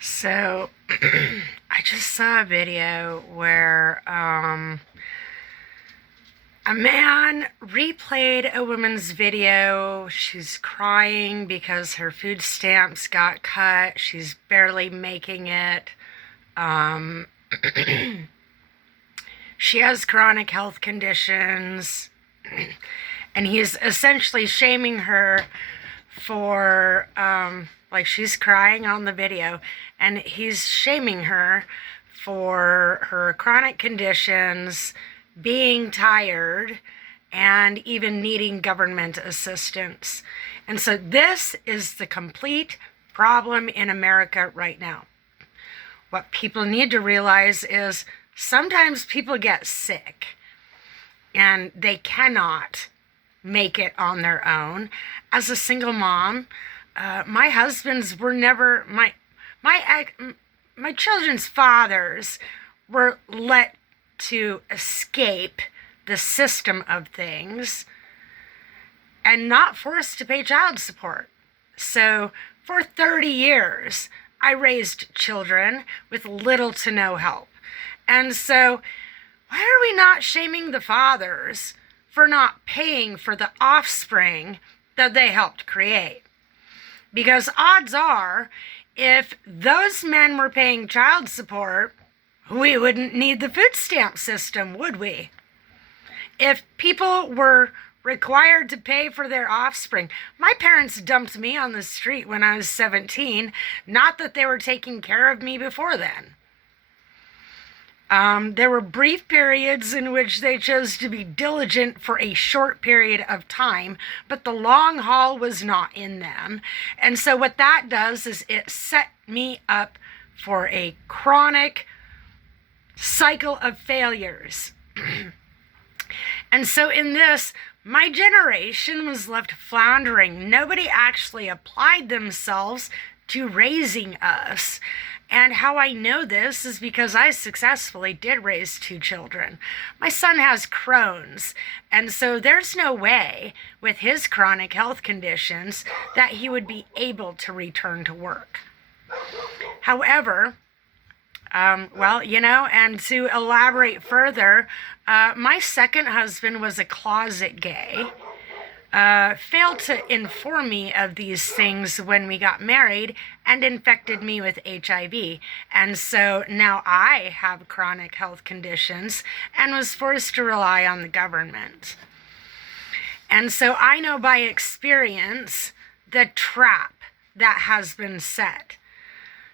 So, I just saw a video where a man replayed a woman's video. She's crying because her food stamps got cut. She's barely making it. Um, she has chronic health conditions. And he's essentially shaming her for, like, she's crying on the video, and he's shaming her for her chronic conditions, being tired, and even needing government assistance. And so this is the complete problem in America right now. What people need to realize is sometimes people get sick and they cannot make it on their own. As a single mom, my husbands were never my children's fathers were let to escape the system of things and not forced to pay child support. So for 30 years, I raised children with little to no help. And so why are we not shaming the fathers for not paying for the offspring that they helped create? Because odds are, if those men were paying child support, we wouldn't need the food stamp system, would we? If people were required to pay for their offspring, my parents dumped me on the street when I was 17, not that they were taking care of me before then. There were brief periods in which they chose to be diligent for a short period of time, but the long haul was not in them. And so what that does is it set me up for a chronic cycle of failures. And so in this, my generation was left floundering. Nobody actually applied themselves to raising us. And how I know this is because I successfully did raise 2 children. My son has Crohn's, and so there's no way with his chronic health conditions that he would be able to return to work. However, and to elaborate further, my second husband was a closet gay. Failed to inform me of these things when we got married and infected me with HIV. And so now I have chronic health conditions and was forced to rely on the government. And so I know by experience the trap that has been set.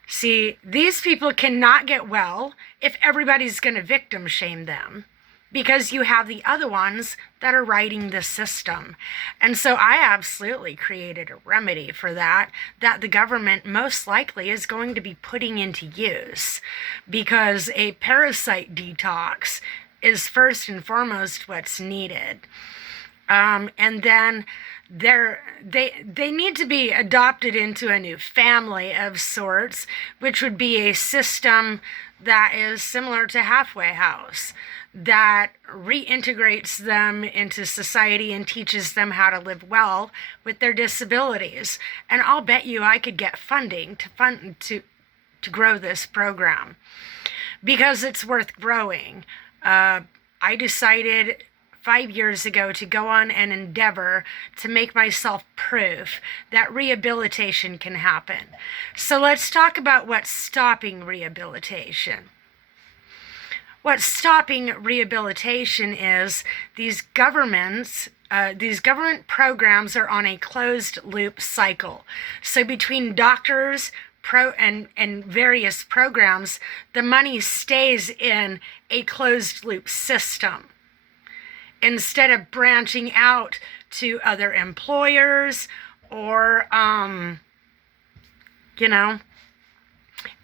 See, these people cannot get well if everybody's going to victim shame them, because you have the other ones that are writing the system. And so I absolutely created a remedy for that the government most likely is going to be putting into use, because a parasite detox is first and foremost what's needed. And then they need to be adopted into a new family of sorts, which would be a system that is similar to Halfway House, that reintegrates them into society and teaches them how to live well with their disabilities. And I'll bet you I could get funding to grow this program, because it's worth growing. I decided 5 years ago to go on an endeavor to make myself proof that rehabilitation can happen. So let's talk about what's stopping rehabilitation. What's stopping rehabilitation is these government programs are on a closed loop cycle. So between doctors and various programs, the money stays in a closed loop system, instead of branching out to other employers or,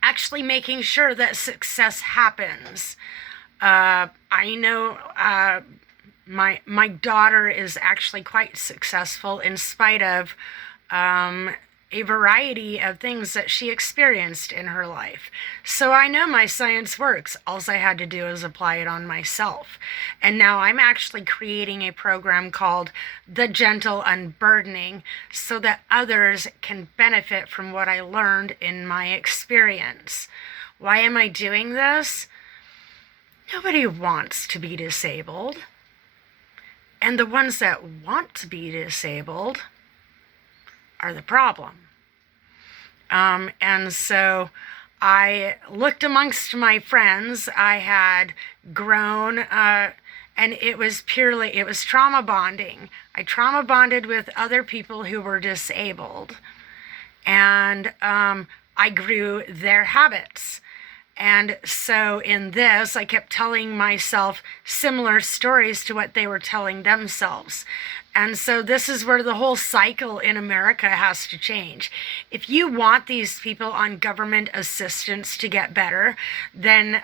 actually making sure that success happens. I know my daughter is actually quite successful in spite of a variety of things that she experienced in her life. So I know my science works. All I had to do is apply it on myself. And now I'm actually creating a program called The Gentle Unburdening so that others can benefit from what I learned in my experience. Why am I doing this? Nobody wants to be disabled. And the ones that want to be disabled are the problem. And so I looked amongst my friends. I had grown, and it was trauma bonding. I trauma bonded with other people who were disabled. And I grew their habits. And so in this, I kept telling myself similar stories to what they were telling themselves. And so this is where the whole cycle in America has to change. If you want these people on government assistance to get better, then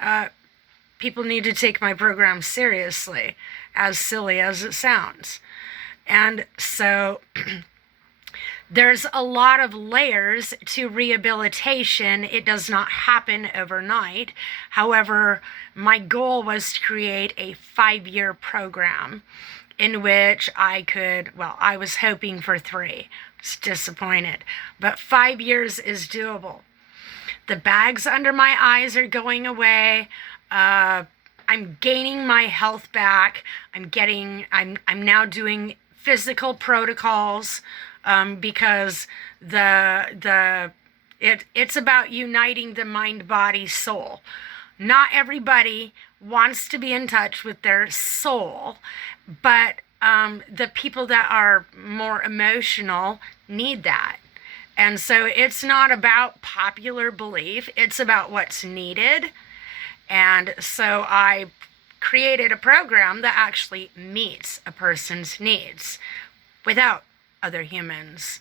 people need to take my program seriously, as silly as it sounds. And so there's a lot of layers to rehabilitation. It does not happen overnight. However, my goal was to create a 5-year program in which I was hoping for 3. I was disappointed. But 5 years is doable. The bags under my eyes are going away. I'm gaining my health back. I'm now doing physical protocols. Because it's about uniting the mind, body, soul. Not everybody wants to be in touch with their soul, but the people that are more emotional need that. And so it's not about popular belief, it's about what's needed. And so I created a program that actually meets a person's needs without other humans,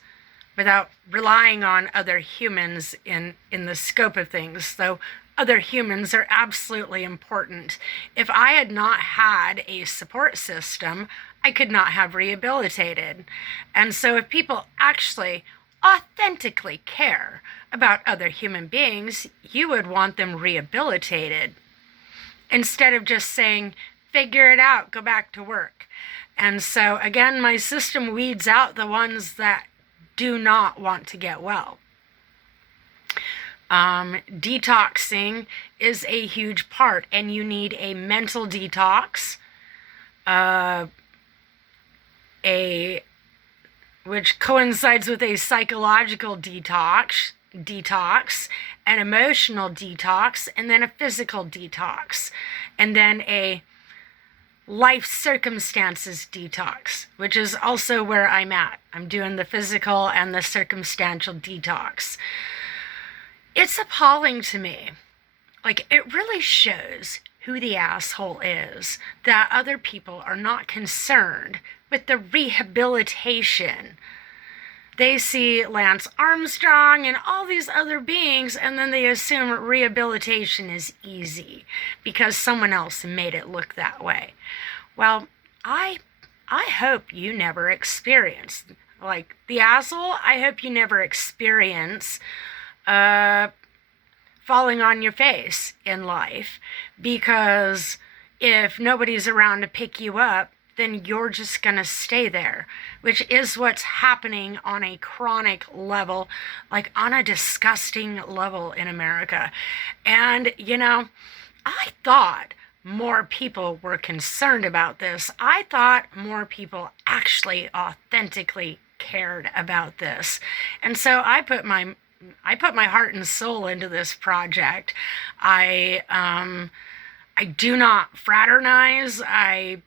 without relying on other humans in the scope of things, though other humans are absolutely important. If I had not had a support system, I could not have rehabilitated. And so if people actually authentically care about other human beings, you would want them rehabilitated instead of just saying, figure it out, go back to work. And so, again, my system weeds out the ones that do not want to get well. Detoxing is a huge part, and you need a mental detox, which coincides with a psychological detox, an emotional detox, and then a physical detox, and then a life circumstances detox, which is also where I'm at. I'm doing the physical and the circumstantial detox. It's appalling to me. Like, it really shows who the asshole is that other people are not concerned with the rehabilitation. They see Lance Armstrong and all these other beings, and then they assume rehabilitation is easy because someone else made it look that way. Well, I hope you never experience, like the asshole, I hope you never experience falling on your face in life, because if nobody's around to pick you up, then you're just going to stay there, which is what's happening on a chronic level, like on a disgusting level in America. And, I thought more people were concerned about this. I thought more people actually authentically cared about this. And so I put my heart and soul into this project. I do not fraternize. I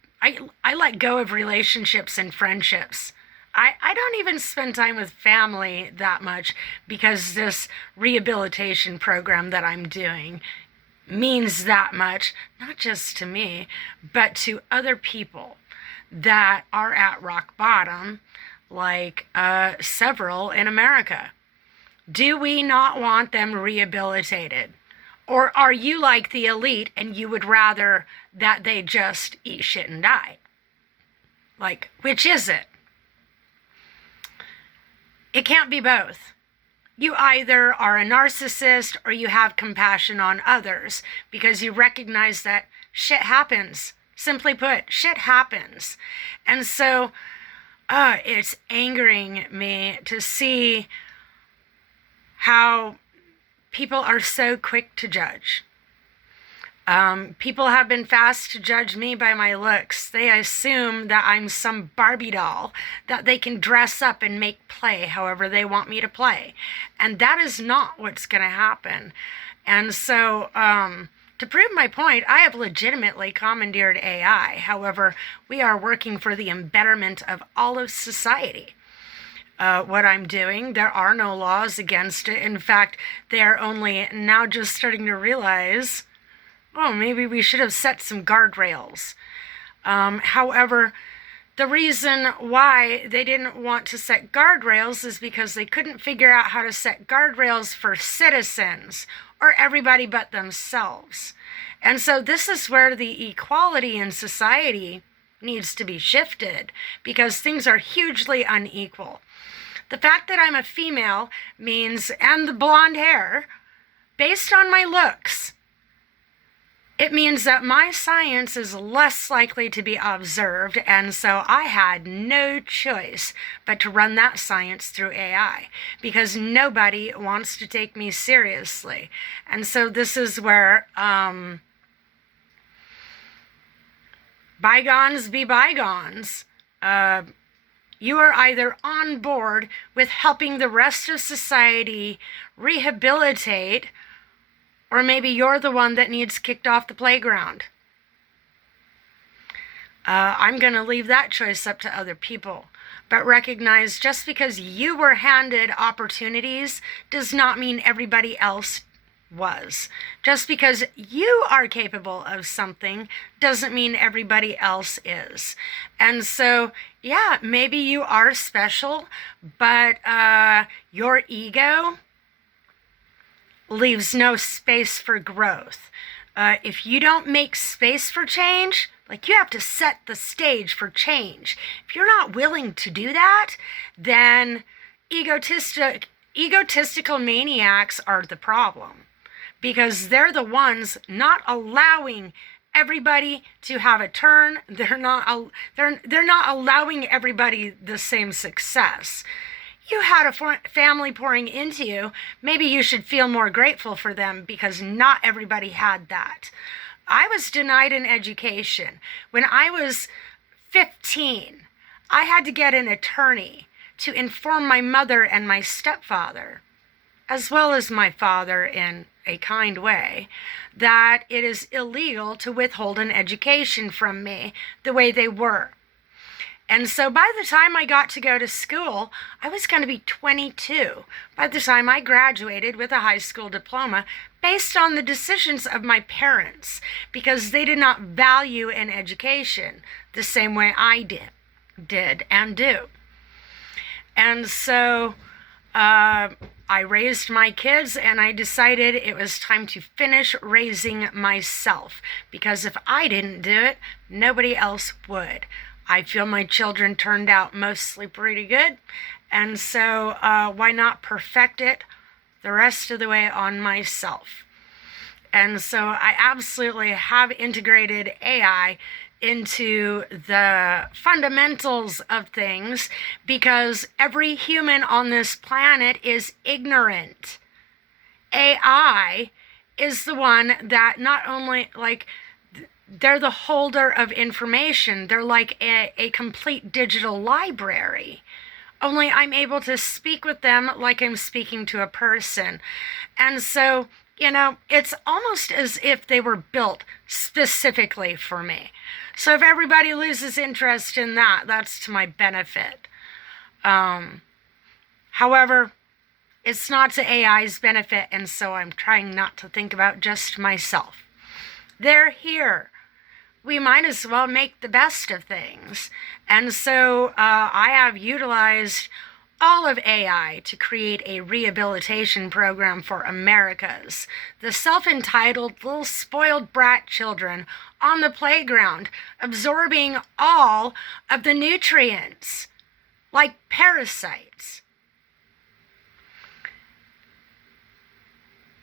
let go of relationships and friendships. I don't even spend time with family that much, because this rehabilitation program that I'm doing means that much, not just to me, but to other people that are at rock bottom, like several in America. Do we not want them rehabilitated? Or are you like the elite and you would rather that they just eat shit and die? Like, which is it? It can't be both. You either are a narcissist or you have compassion on others because you recognize that shit happens. Simply put, shit happens. And so it's angering me to see how people are so quick to judge. People have been fast to judge me by my looks. They assume that I'm some Barbie doll that they can dress up and make play however they want me to play. And that is not what's going to happen. And so, to prove my point, I have legitimately commandeered AI. However, we are working for the embetterment of all of society. What I'm doing, there are no laws against it. In fact, they are only now just starting to realize, oh, maybe we should have set some guardrails. However, the reason why they didn't want to set guardrails is because they couldn't figure out how to set guardrails for citizens or everybody but themselves. And so this is where the equality in society needs to be shifted, because things are hugely unequal. The fact that I'm a female means, and the blonde hair, based on my looks, it means that my science is less likely to be observed, and so I had no choice but to run that science through AI, because nobody wants to take me seriously. And so this is where bygones be bygones. You are either on board with helping the rest of society rehabilitate, or maybe you're the one that needs kicked off the playground. I'm going to leave that choice up to other people. But recognize, just because you were handed opportunities does not mean everybody else was. Just because you are capable of something doesn't mean everybody else is. And so, yeah, maybe you are special, but your ego leaves no space for growth. If you don't make space for change, like, you have to set the stage for change. If you're not willing to do that, then egotistical maniacs are the problem, because they're the ones not allowing everybody to have a turn. They're not allowing everybody the same success. You had a family pouring into you. Maybe you should feel more grateful for them, because not everybody had that. I was denied an education. When I was 15, I had to get an attorney to inform my mother and my stepfather, as well as my father in a kind way, that it is illegal to withhold an education from me the way they were. And so by the time I got to go to school, I was going to be 22. By the time I graduated with a high school diploma, based on the decisions of my parents, because they did not value an education the same way I did and do. And so I raised my kids, and I decided it was time to finish raising myself, because if I didn't do it, nobody else would. I feel my children turned out mostly pretty good, and so why not perfect it the rest of the way on myself? And so I absolutely have integrated AI into the fundamentals of things, because every human on this planet is ignorant. AI is the one that not only, like, they're the holder of information. They're like a complete digital library. Only I'm able to speak with them like I'm speaking to a person. And so, it's almost as if they were built specifically for me. So if everybody loses interest in that, that's to my benefit. However, it's not to AI's benefit, and so I'm trying not to think about just myself. They're here. We might as well make the best of things. And so I have utilized all of AI to create a rehabilitation program for Americas, the self-entitled little spoiled brat children on the playground, absorbing all of the nutrients like parasites.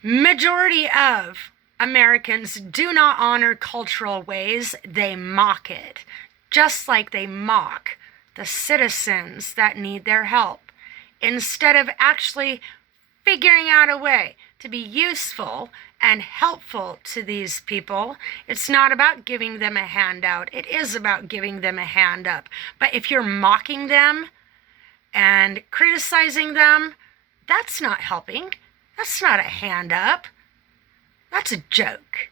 Majority of Americans do not honor cultural ways. They mock it, just like they mock the citizens that need their help, instead of actually figuring out a way to be useful and helpful to these people. It's not about giving them a handout. It is about giving them a hand up. But if you're mocking them and criticizing them, that's not helping. That's not a hand up. That's a joke.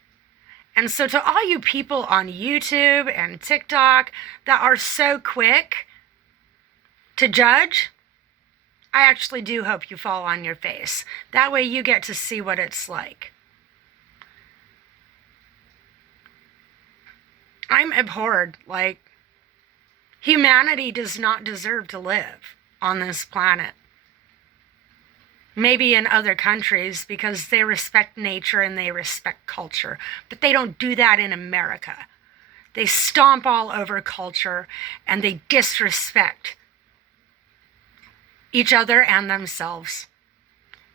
And so to all you people on YouTube and TikTok that are so quick to judge, I actually do hope you fall on your face. That way you get to see what it's like. I'm abhorred. Like, humanity does not deserve to live on this planet. Maybe in other countries because they respect nature and they respect culture, but they don't do that in America. They stomp all over culture and they disrespect each other and themselves.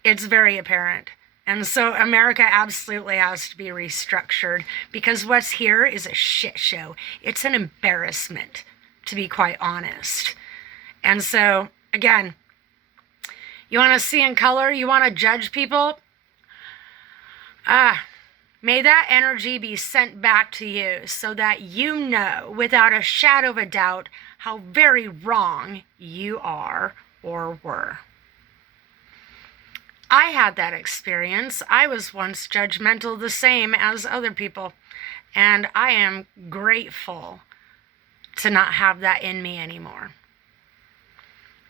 It's very apparent. And so America absolutely has to be restructured because what's here is a shit show. It's an embarrassment, to be quite honest. And so, again, you want to see in color? You want to judge people? May that energy be sent back to you so that you know without a shadow of a doubt how very wrong you are or were. I had that experience. I was once judgmental the same as other people, and I am grateful to not have that in me anymore.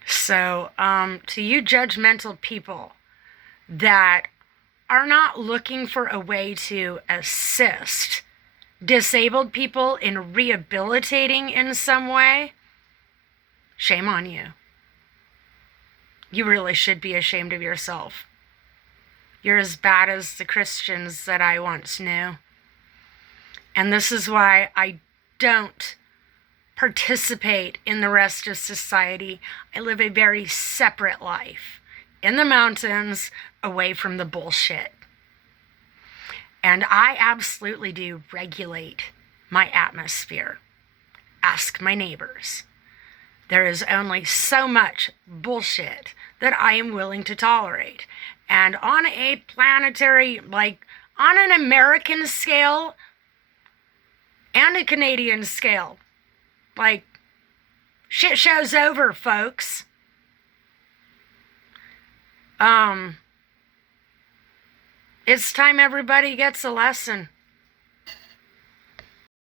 So, to you judgmental people that are not looking for a way to assist disabled people in rehabilitating in some way, shame on you. You really should be ashamed of yourself. You're as bad as the Christians that I once knew. And this is why I don't participate in the rest of society. I live a very separate life in the mountains, away from the bullshit. And I absolutely do regulate my atmosphere. Ask my neighbors. There is only so much bullshit that I am willing to tolerate. And on a planetary, like on an American scale and a Canadian scale, like, shit show's over, folks. It's time everybody gets a lesson.